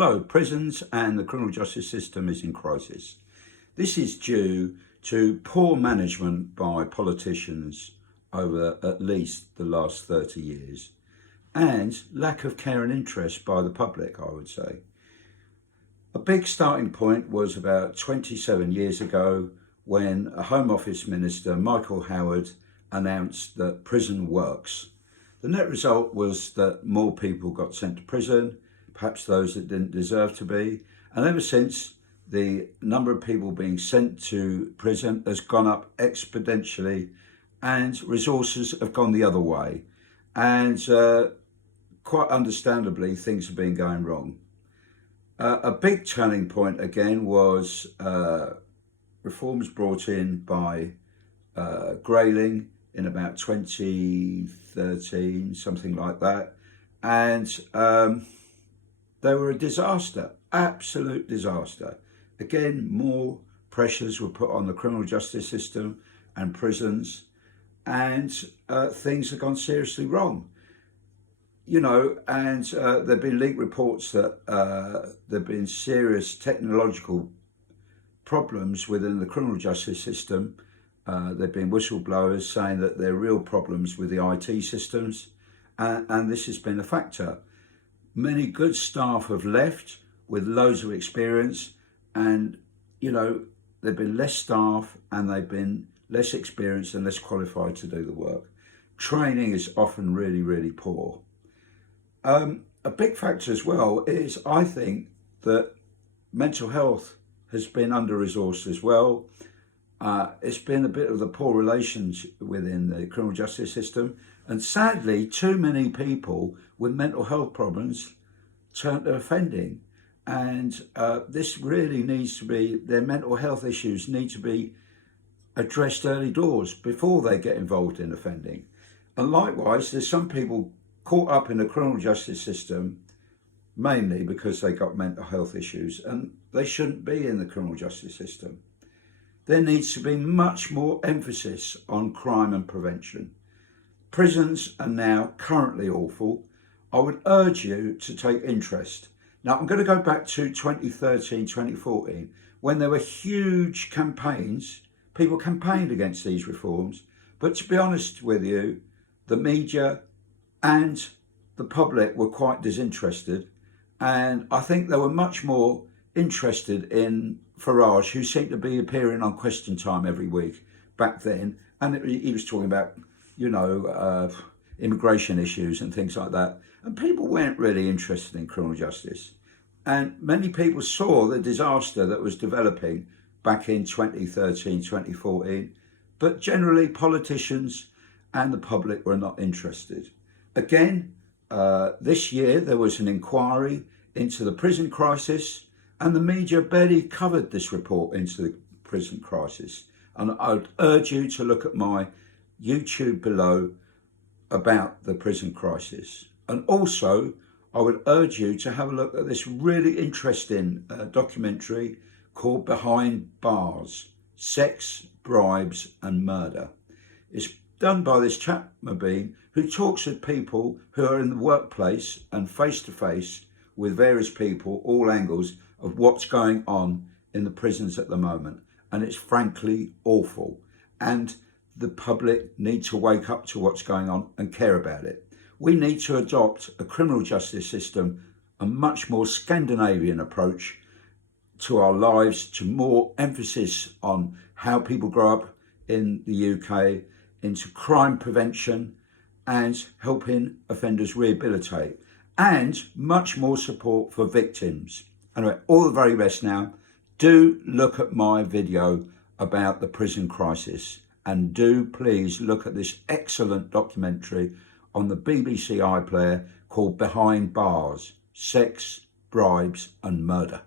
Hello, prisons and the criminal justice system is in crisis. This is due to poor management by politicians over at least the last 30 years and lack of care and interest by the public, I would say. A big starting point was about 27 years ago when a Home Office Minister, Michael Howard, announced that prison works. The net result was that more people got sent to prison, perhaps those that didn't deserve to be. And ever since, the number of people being sent to prison has gone up exponentially and resources have gone the other way. And quite understandably, things have been going wrong. A big turning point again was reforms brought in by Grayling in about 2013, something like that. And they were a disaster, absolute disaster. Again, more pressures were put on the criminal justice system and prisons, and things have gone seriously wrong. You know, and there have been leaked reports that there have been serious technological problems within the criminal justice system. There have been whistleblowers saying that there are real problems with the IT systems, and this has been a factor. Many good staff have left with loads of experience, and you know, there've been less staff and they've been less experienced and less qualified to do the work. Training is often really, really poor. A big factor as well is, I think, that mental health has been under-resourced as well. It's been a bit of the poor relations within the criminal justice system, and sadly too many people with mental health problems turn to offending, and this really needs to be, their mental health issues need to be addressed early doors before they get involved in offending. And likewise, there's some people caught up in the criminal justice system mainly because they got mental health issues, and they shouldn't be in the criminal justice system. There needs to be much more emphasis on crime and prevention. Prisons are now currently awful. I would urge you to take interest. Now, I'm going to go back to 2013, 2014, when there were huge campaigns. People campaigned against these reforms, but to be honest with you, the media and the public were quite disinterested. And I think they were much more interested in Farage, who seemed to be appearing on Question Time every week back then. And he was talking about, you know, immigration issues and things like that. And people weren't really interested in criminal justice. And many people saw the disaster that was developing back in 2013, 2014. But generally, politicians and the public were not interested. Again, this year there was an inquiry into the prison crisis, and the media barely covered this report into the prison crisis. And I would urge you to look at my YouTube below about the prison crisis. And also, I would urge you to have a look at this really interesting documentary called Behind Bars: Sex, Bribes and Murder. It's done by this chap, Mabeen, who talks with people who are in the workplace and face to face with various people, all angles of what's going on in the prisons at the moment. And it's frankly awful. And the public need to wake up to what's going on and care about it. We need to adopt a criminal justice system, a much more Scandinavian approach to our lives, to more emphasis on how people grow up in the UK, into crime prevention and helping offenders rehabilitate, and much more support for victims. Anyway, all the very best now. Do look at my video about the prison crisis, and do please look at this excellent documentary on the BBC iPlayer called Behind Bars: Sex, Bribes and Murder.